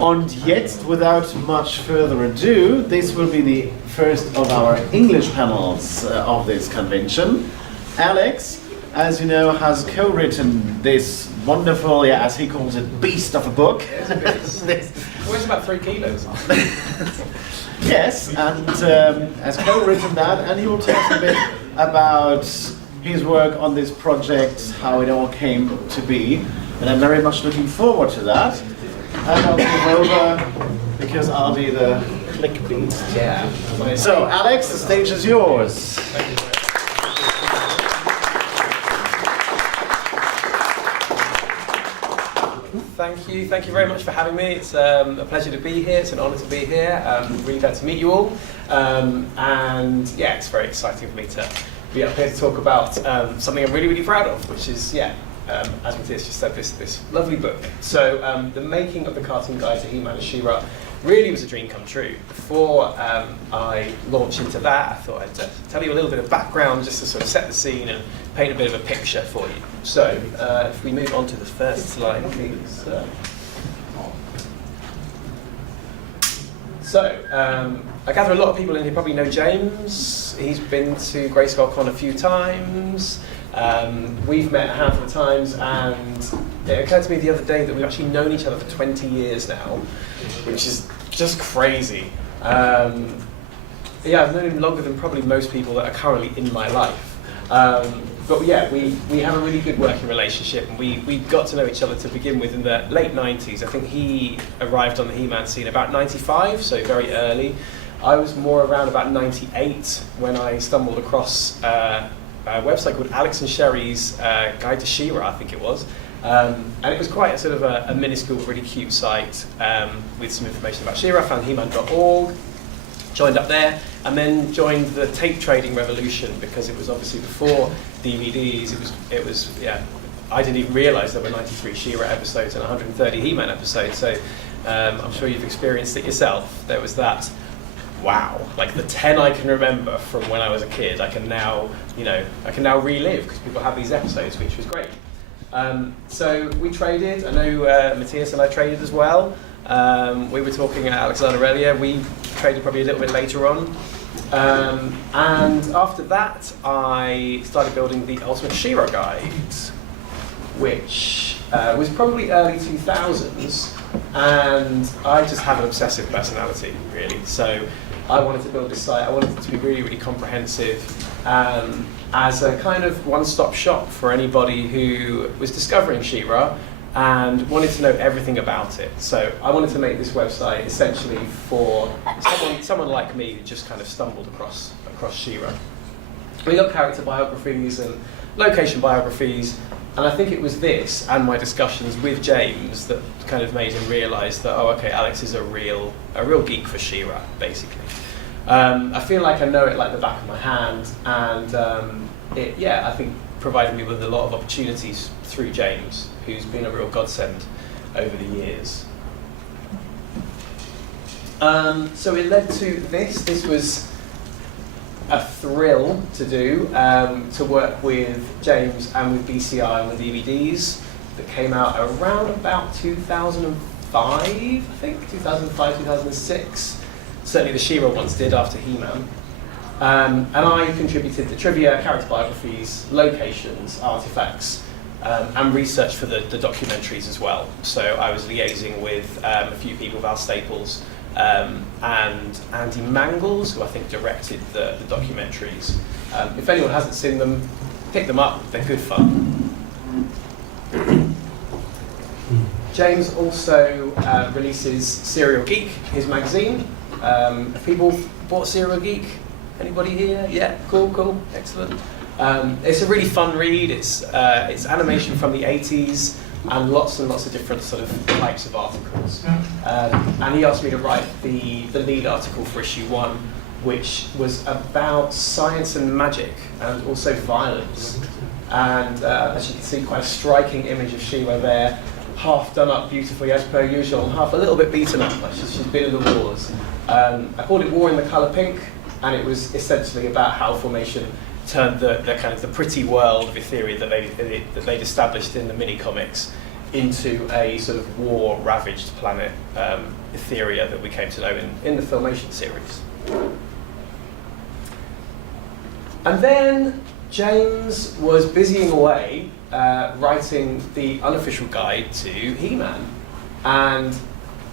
And yet, without much further ado, this will be the first of our English panels of this convention. Alex, as you know, has co-written this wonderful, as he calls it, beast of a book. It weighs about 3 kilos. Yes, and has co-written that, and he will tell us a bit about his work on this project, how it all came to be, and I'm very much looking forward to that. And I'll move over because I'll be the click beast. Yeah. So, Alex, the stage is yours. Thank you very much for having me. It's a pleasure to be here. It's an honour to be here. Really glad to meet you all. And yeah, it's very exciting for me to be up here to talk about something I'm really, really proud of, which is, as Matthias just said, this lovely book. So the making of the cartoon guide to He-Man and She-Ra really was a dream come true. Before I launch into that, I thought I'd tell you a little bit of background just to sort of set the scene and paint a bit of a picture for you. So if we move on to the first slide, please. I gather a lot of people in here probably know James. He's been to Grayskull Con a few times. We've met a handful of times, and it occurred to me the other day that we've actually known each other for 20 years now, which is just crazy. I've known him longer than probably most people that are currently in my life. But yeah, we have a really good working relationship, and we got to know each other to begin with in the late 90s. I think he arrived on the He-Man scene about 95, so very early. I was more around about 98 when I stumbled across a website called Alex and Sherry's Guide to She-Ra, I think it was. And it was quite a sort of a minuscule, really cute site with some information about She-Ra. Found He-Man.org, joined up there, and then joined the tape trading revolution, because it was obviously before DVDs. It was I didn't even realise there were 93 She-Ra episodes and 130 He-Man episodes. So I'm sure you've experienced it yourself. There was that. Wow, like the 10 I can remember from when I was a kid, I can now relive because people have these episodes, which was great. So we traded. I know Matthias and I traded as well. We were talking at Alexander earlier. We traded probably a little bit later on. And after that, I started building the Ultimate She-Ra Guide, which was probably early 2000s. And I just have an obsessive personality, really. So I wanted to build this site. I wanted it to be really, really comprehensive as a kind of one-stop shop for anybody who was discovering She-Ra and wanted to know everything about it. So I wanted to make this website essentially for someone like me who just kind of stumbled across She-Ra. We got character biographies and location biographies, and I think it was this and my discussions with James that kind of made him realise that, oh, okay, Alex is a real geek for She-Ra, basically. I feel like I know it like the back of my hand, and I think provided me with a lot of opportunities through James, who's been a real godsend over the years. So it led to this. This was a thrill to do, to work with James and with BCI on the DVDs that came out around about 2005, I think, 2005, 2006. Certainly the She-Ra ones did after He-Man. And I contributed the trivia, character biographies, locations, artifacts, and research for the documentaries as well. So I was liaising with a few people, Val Staples, and Andy Mangles, who I think directed the documentaries. If anyone hasn't seen them, pick them up, they're good fun. James also releases Serial Geek, his magazine. Have people bought Serial Geek? Anybody here? Yeah, cool, excellent. It's a really fun read. It's animation from the 80s and lots of different sort of types of articles. And he asked me to write the lead article for issue 1, which was about science and magic and also violence. And as you can see, quite a striking image of She-Ra there, half done up beautifully as per usual, and half a little bit beaten up, like she's been in the wars. I called it War in the Colour Pink, and it was essentially about how Formation turned the kind of the pretty world of Etheria that they'd established in the mini comics into a sort of war-ravaged planet, Etheria, that we came to know in the Filmation series. And then James was busying away writing the unofficial guide to He-Man. And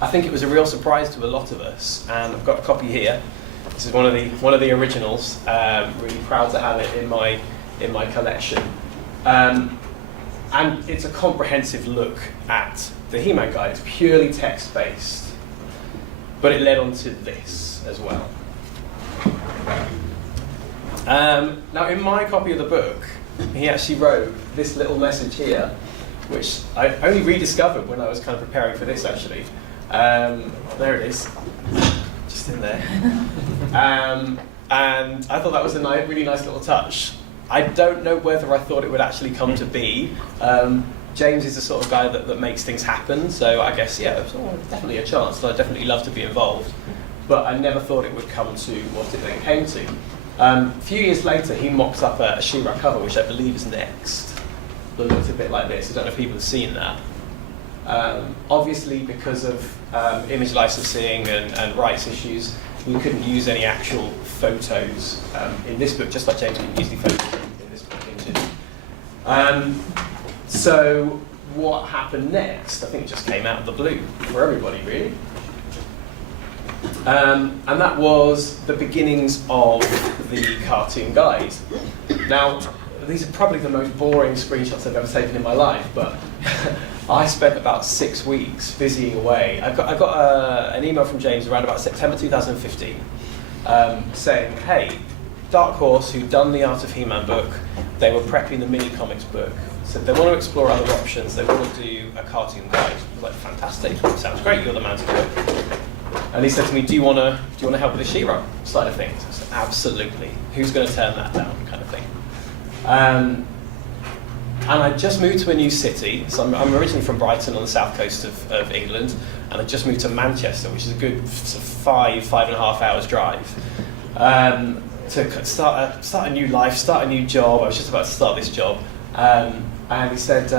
I think it was a real surprise to a lot of us, and I've got a copy here. This is one of the originals. Really proud to have it in my collection. And it's a comprehensive look at the He-Man guide. It's purely text-based, but it led on to this as well. Now, in my copy of the book, he actually wrote this little message here, which I only rediscovered when I was kind of preparing for this, actually. There it is, just in there. And I thought that was a really nice little touch. I don't know whether I thought it would actually come to be. James is the sort of guy that makes things happen, so I guess, yeah, there's definitely a chance. So I'd definitely love to be involved. But I never thought it would come to what it then came to. A few years later, he mocked up a She-Ra cover, which I believe is next. That looks a bit like this. I don't know if people have seen that. Obviously, because of image licensing and rights issues, we couldn't use any actual photos in this book, just like James didn't use the photos in this book either. So what happened next, I think it just came out of the blue for everybody, really. And that was the beginnings of the cartoon guide. Now, these are probably the most boring screenshots I've ever taken in my life, but I spent about 6 weeks busying away. I got an email from James around about September 2015 saying, hey, Dark Horse, who'd done the Art of He-Man book, they were prepping the mini-comics book, said they want to explore other options, they want to do a cartoon guide. I was like, fantastic, sounds great, you're the man to do it. And he said to me, do you want to help with the She-Ra side of things? I said, absolutely. Who's going to turn that down, kind of thing. And I just moved to a new city. So I'm originally from Brighton on the south coast of England, and I just moved to Manchester, which is a good sort of 5.5 hours drive. To start a new life, start a new job. I was just about to start this job. And he said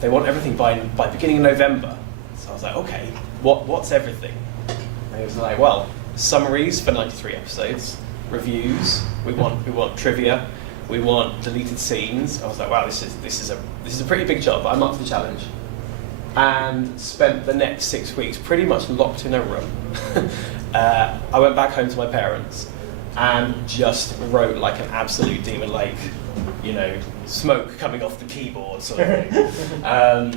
they want everything by beginning of November. So I was like, okay, what's everything? And he was like, well, summaries for 93 episodes, reviews. We want trivia. We want deleted scenes. I was like, wow, this is a pretty big job. I'm up for the challenge. And spent the next 6 weeks pretty much locked in a room. I went back home to my parents and just wrote like an absolute demon, like, smoke coming off the keyboard sort of thing,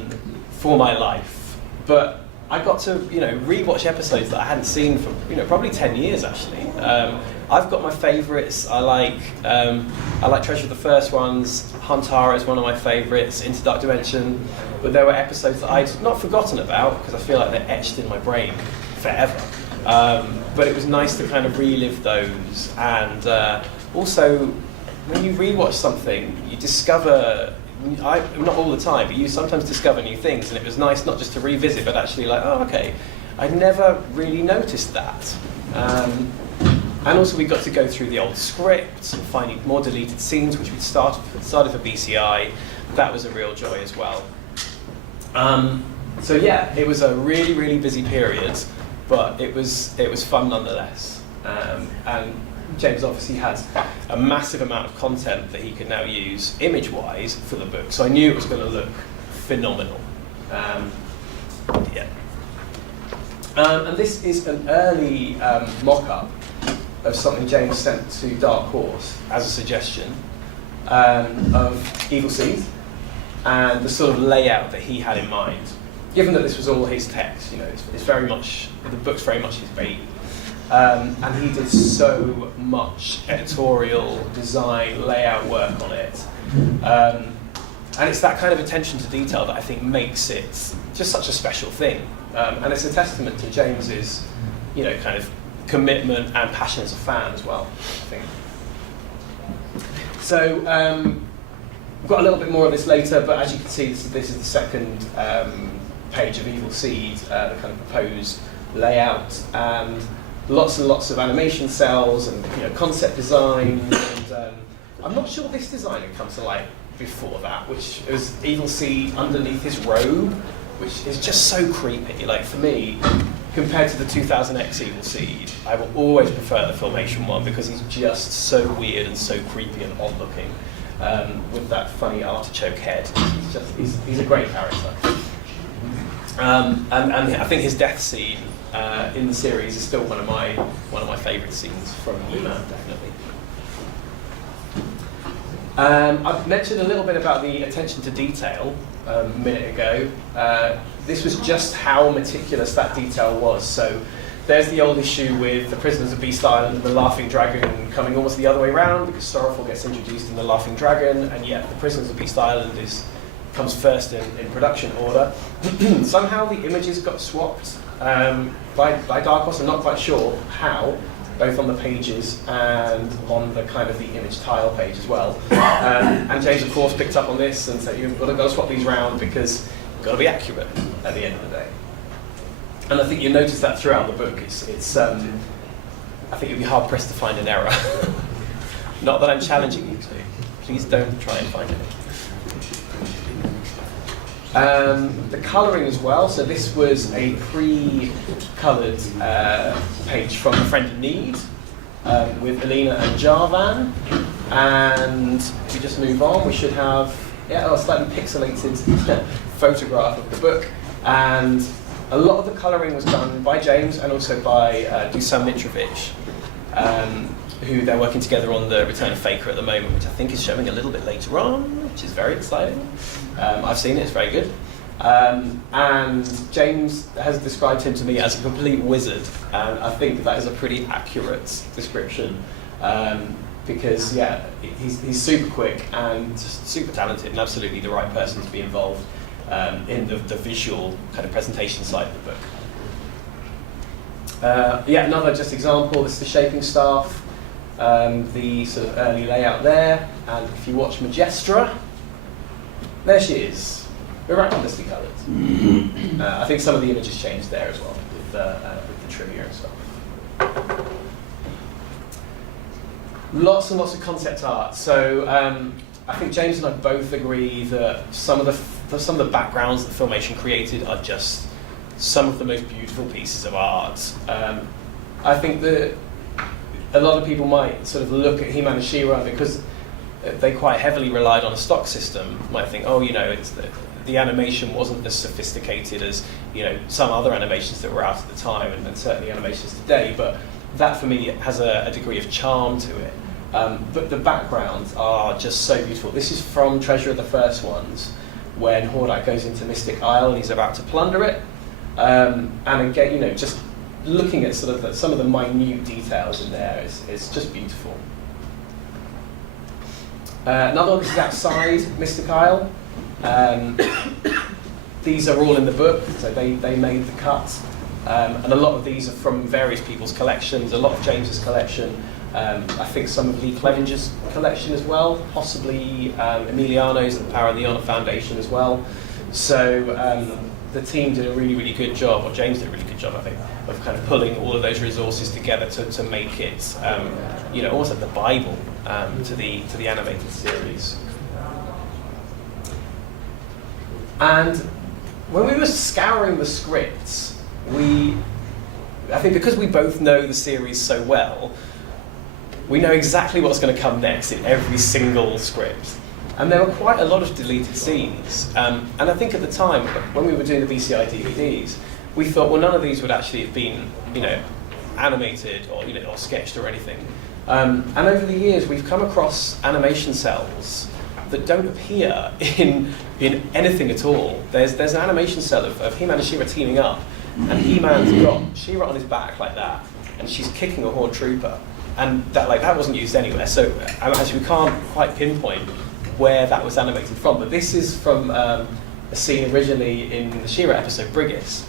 for my life. But I got to, rewatch episodes that I hadn't seen for, probably 10 years actually. I've got my favourites. I like Treasure of the First Ones. Huntara is one of my favourites. Into Dark Dimension. But there were episodes that I'd not forgotten about because I feel like they're etched in my brain forever. But it was nice to kind of relive those. And also, when you rewatch something, you discover, not all the time, but you sometimes discover new things. And it was nice not just to revisit, but actually like, oh, okay, I'd never really noticed that. And also we got to go through the old script, finding more deleted scenes, which we'd started for BCI. That was a real joy as well. So yeah, it was a really, really busy period, but it was fun nonetheless. And James obviously has a massive amount of content that he could now use image-wise for the book, so I knew it was going to look phenomenal. Yeah. And this is an early mock-up of something James sent to Dark Horse as a suggestion of Evil Seed and the sort of layout that he had in mind. Given that this was all his text, it's very much, the book's very much his baby. And he did so much editorial, design, layout work on it. And it's that kind of attention to detail that I think makes it just such a special thing. And it's a testament to James's, kind of commitment and passion as a fan as well, I think. So, we've got a little bit more of this later, but as you can see, this is the second page of Evil Seed, the kind of proposed layout, and lots and lots of animation cells and concept design. And I'm not sure this design had come to light before that, which was Evil Seed underneath his robe, which is just so creepy. Like, for me, compared to the 2000X Evil Seed, I will always prefer the Filmation one because he's just so weird and so creepy and odd-looking, with that funny artichoke head. He's a great character. And I think his death scene in the series is still one of my favourite scenes from He-Man, definitely. I've mentioned a little bit about the attention to detail a minute ago. This was just how meticulous that detail was. So there's the old issue with the Prisoners of Beast Island and the Laughing Dragon coming almost the other way around, because Sorrowful gets introduced in the Laughing Dragon, and yet the Prisoners of Beast Island comes first in production order. Somehow the images got swapped by Dark Horse. I'm not quite sure how, both on the pages and on the kind of the image tile page as well. And James, of course, picked up on this and said, you've got to go swap these around because you've got to be accurate at the end of the day. And I think you notice that throughout the book. I think you'd be hard pressed to find an error. Not that I'm challenging you to. Please don't try and find it. The colouring as well, so this was a pre-coloured page from A Friend in Need with Alina and Jarvan, and if we just move on, we should have a slightly pixelated photograph of the book, and a lot of the colouring was done by James and also by Dusan Mitrovic, who they're working together on the Return of Faker at the moment, which I think is showing a little bit later on, which is very exciting. I've seen it, it's very good. And James has described him to me as a complete wizard, and I think that is a pretty accurate description, because he's super quick and just super talented and absolutely the right person to be involved in the visual kind of presentation side of the book. Another just example, this is the shaping staff. The sort of early layout there, and if you watch Majestra, there she is, miraculously coloured. I think some of the images changed there as well with the trivia and stuff. Lots and lots of concept art. So I think James and I both agree that some of the backgrounds that Filmation created are just some of the most beautiful pieces of art. I think that a lot of people might sort of look at He-Man and She-Ra because they quite heavily relied on a stock system. Might think, it's the animation wasn't as sophisticated as some other animations that were out at the time, and certainly animations today. But that for me has a degree of charm to it. But the backgrounds are just so beautiful. This is from Treasure of the First Ones, when Hordak goes into Mystic Isle and he's about to plunder it. And again, just looking at sort of some of the minute details in there is just beautiful. Another one is outside Mystic Isle. These are all in the book, so they made the cut. And a lot of these are from various people's collections, a lot of James's collection, I think some of Lee Clevenger's collection as well, possibly Emiliano's, the Power and the Honor Foundation as well. So the team did a really, really good job, or James did a really good job, I think, of kind of pulling all of those resources together to make it, almost like the Bible to the animated series. And when we were scouring the scripts, I think because we both know the series so well, we know exactly what's going to come next in every single script. And there were quite a lot of deleted scenes. And I think at the time, when we were doing the BCI DVDs, we thought, well, none of these would actually have been, animated or, or sketched or anything. And over the years, we've come across animation cells that don't appear in anything at all. There's an animation cell of He-Man and She-Ra teaming up, and He-Man's got She-Ra on his back like that, and she's kicking a Horde Trooper. And that wasn't used anywhere, so actually we can't quite pinpoint where that was animated from. But this is from a scene originally in the She-Ra episode Brigus,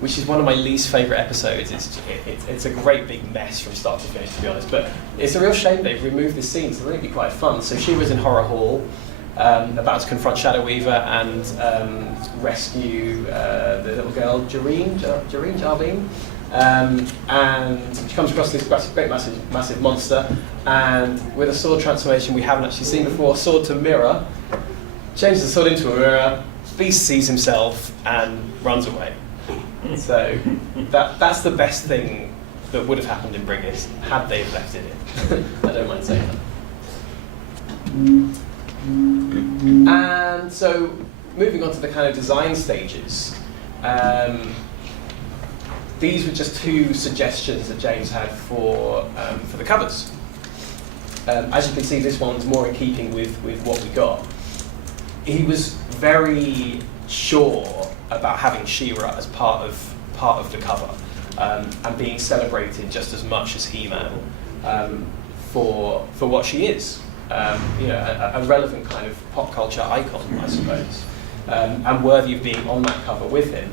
which is one of my least favourite episodes. It's a great big mess from start to finish, to be honest. But it's a real shame they've removed this scene, so I think it'd be quite fun. So She-Ra's in Horror Hall, about to confront Shadow Weaver and rescue the little girl, Jarveen. And she comes across this great massive monster, and with a sword transformation we haven't actually seen before, sword to mirror, changes the sword into a mirror, Beast sees himself and runs away. So that's the best thing that would have happened in Bringis had they left it in. I don't mind saying that. And so moving on to the kind of design stages, these were just two suggestions that James had for the covers. As you can see, this one's more in keeping with what we got. He was very sure about having She-Ra as part of the cover and being celebrated just as much as He-Man for what she is. A relevant kind of pop culture icon, I suppose, and worthy of being on that cover with him.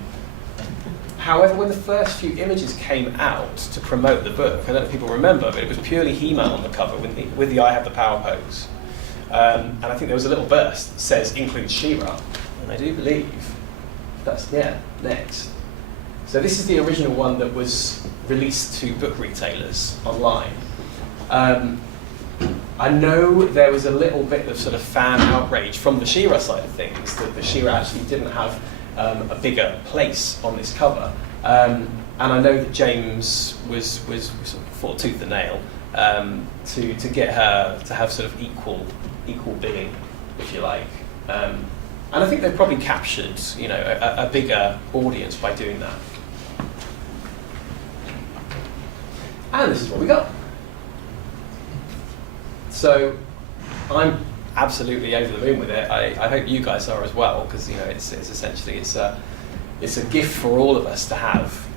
However, when the first few images came out to promote the book, I don't know if people remember, but it was purely He-Man on the cover with the I Have the Power pose. And I think there was a little burst that says includes She-Ra, and I do believe that's next. So this is the original one that was released to book retailers online. I know there was a little bit of sort of fan outrage from the She-Ra side of things that the She-Ra actually didn't have a bigger place on this cover, and I know that James was sort of fought tooth and nail to get her to have sort of equal billing, if you like, and I think they've probably captured a bigger audience by doing that. And this is what we got. So I'm absolutely over the moon with it. I hope you guys are as well, because it's essentially it's a gift for all of us to have.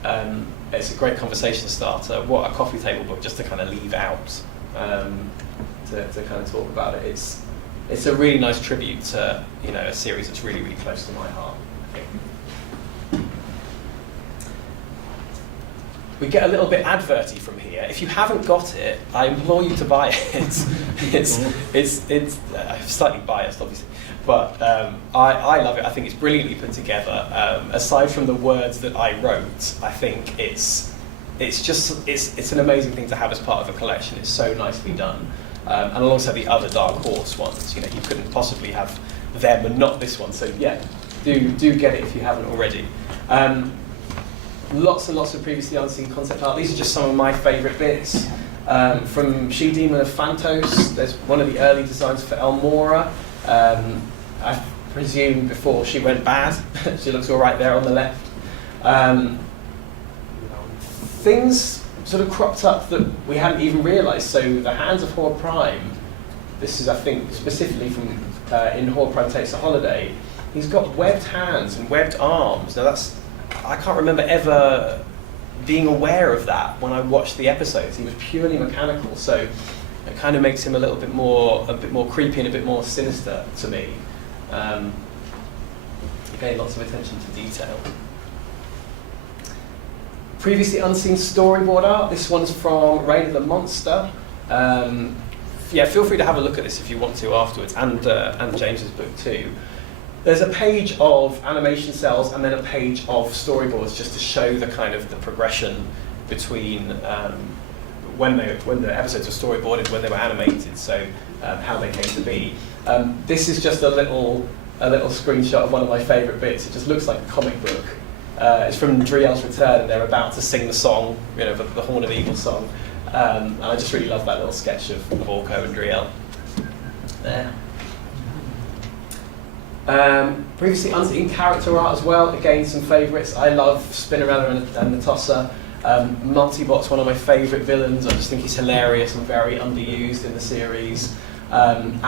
It's a great conversation starter. What a coffee table book just to kind of leave out to kind of talk about it. It's a really nice tribute to a series that's really, really close to my heart, I think. We get a little bit adverty from here. If you haven't got it, I implore you to buy it. It's slightly biased, obviously, but I love it. I think it's brilliantly put together. Aside from the words that I wrote, I think it's an amazing thing to have as part of a collection. It's so nicely done, and alongside the other Dark Horse ones, you couldn't possibly have them and not this one. So yeah, do get it if you haven't already. Lots and lots of previously unseen concept art. These are just some of my favourite bits. From She-Demon of Phantos, there's one of the early designs for Elmora. I presume before she went bad. She looks all right there on the left. Things sort of cropped up that we hadn't even realised. So the Hands of Horde Prime, this is, I think, specifically from in Horde Prime Takes a Holiday. He's got webbed hands and webbed arms. Now I can't remember ever being aware of that when I watched the episodes. He was purely mechanical, so it kind of makes him a bit more creepy and a bit more sinister to me. Again, lots of attention to detail. Previously unseen storyboard art. This one's from Reign of the Monster. Feel free to have a look at this if you want to afterwards, and James's book too. There's a page of animation cells and then a page of storyboards just to show the kind of the progression between when the episodes were storyboarded, when they were animated, so how they came to be. This is just a little screenshot of one of my favourite bits. It just looks like a comic book. It's from Driel's Return, and they're about to sing the song, the Horn of Evil song. And I just really love that little sketch of Orko and Driel. There. Previously unseen character art as well. Again, some favourites. I love Spinnerella and the Tosser. Multibot's one of my favourite villains. I just think he's hilarious and very underused in the series. And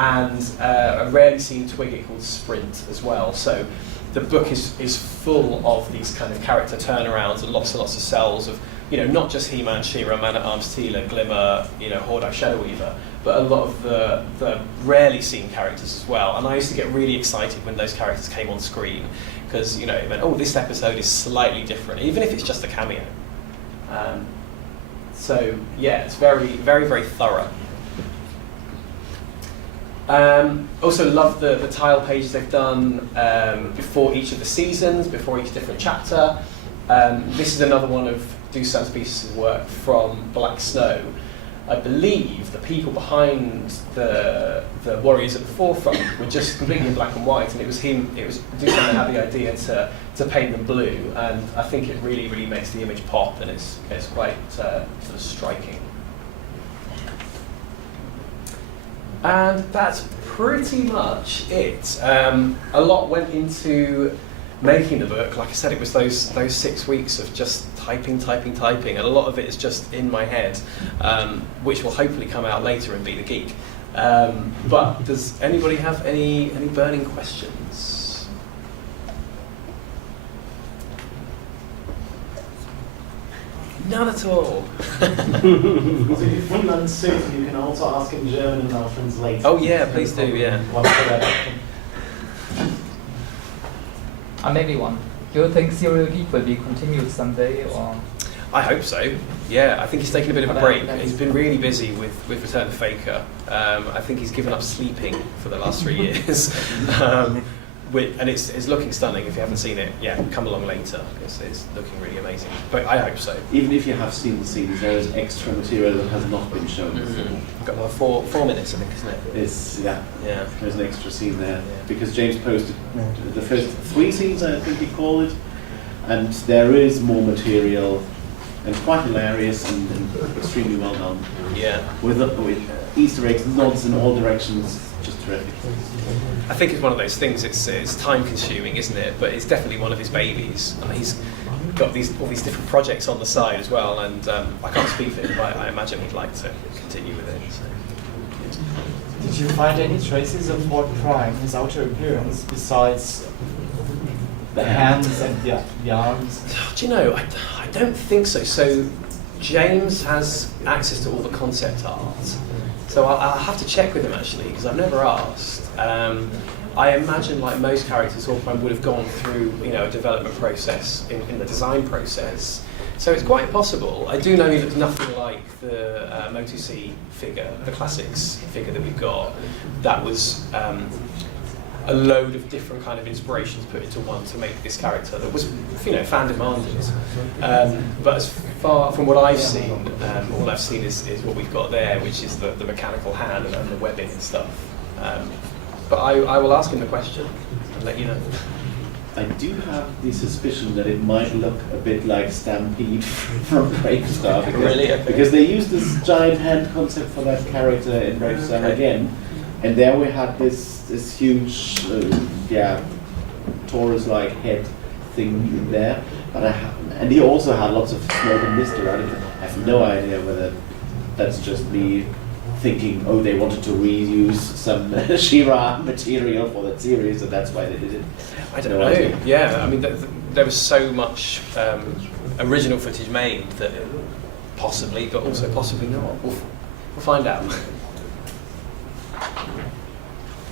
a rarely seen Twigget called Sprint as well. So the book is full of these kind of character turnarounds and lots of cells of not just He-Man, She-Ra, Man-at-Arms, Teela, Glimmer, Hordite, Shadow Weaver, but a lot of the rarely seen characters as well. And I used to get really excited when those characters came on screen, because it meant, oh, this episode is slightly different, even if it's just a cameo. So yeah, it's very, very, very thorough. Also love the tile pages they've done before each of the seasons, before each different chapter. This is another one of Dusan's pieces of work from Black Snow. I believe the people behind the warriors at the forefront were just completely in black and white, and it was Dusan that had the idea to paint them blue, and I think it really makes the image pop, and it's quite sort of striking. And that's pretty much it. A lot went into making the book. Like I said, it was those 6 weeks of just typing, and a lot of it is just in my head, which will hopefully come out later and be the geek. But does anybody have any burning questions? None at all. Also, if you Finland suit, you can also ask in German and I'll translate. Oh yeah, please do, yeah. Maybe one. Do you think Serial Geek will be continued someday, or? I hope so. Yeah, I think he's taken a bit of a break. He's been really busy with Return to Faker. I think he's given up sleeping for the last 3 years. And it's looking stunning. If you haven't seen it, yeah, come along later. It's looking really amazing. But I hope so. Even if you have seen the scenes, there is extra material that has not been shown. Mm-hmm. Got about 4 minutes, I think, isn't it? It's yeah. There's an extra scene there because James posted the first 3 scenes, I think he called it, and there is more material, and quite hilarious and extremely well done. Yeah. With Easter eggs, nods in all directions, just terrific. I think it's one of those things. It's time consuming, isn't it? But it's definitely one of his babies. He's got all these different projects on the side as well, and I can't speak for him, but I imagine he'd like to continue with it. So. Did you find any traces of Ford Prime, his outer appearance, besides the hands and the arms? Do you know, I don't think so. So James has access to all the concept art. So I'll have to check with him actually, because I've never asked. I imagine, like most characters, Ford Prime would have gone through, a development process in the design process. So it's quite possible. I do know he looks nothing like the Moto C figure, the classics figure that we've got. That was a load of different kind of inspirations put into one to make this character that was, fan demanded. But as far from what I've seen, all I've seen is what we've got there, which is the mechanical hand and the webbing and stuff. But I will ask him the question and let you know. I do have the suspicion that it might look a bit like Stampede from Grayskull. Really? Okay. Because they used this giant hand concept for that character in Grayskull again. And there we had this huge, Taurus-like head thing there. And he also had lots of smoke and mist around it. I have no idea whether that's just me thinking, oh, they wanted to reuse some She-Ra material for that series, and that's why they did it. I don't know. Idea. Yeah, I mean, there was so much original footage made that possibly, but also possibly not. We'll find out.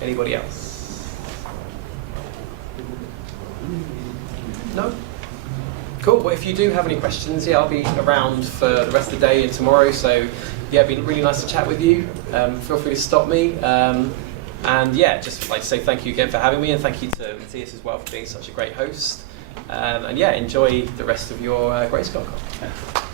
Anybody else? No? Cool. Well, if you do have any questions, I'll be around for the rest of the day and tomorrow. So, it'd been really nice to chat with you. Feel free to stop me. And just like to say thank you again for having me, and thank you to Matthias as well for being such a great host. And enjoy the rest of your Grayskull Con.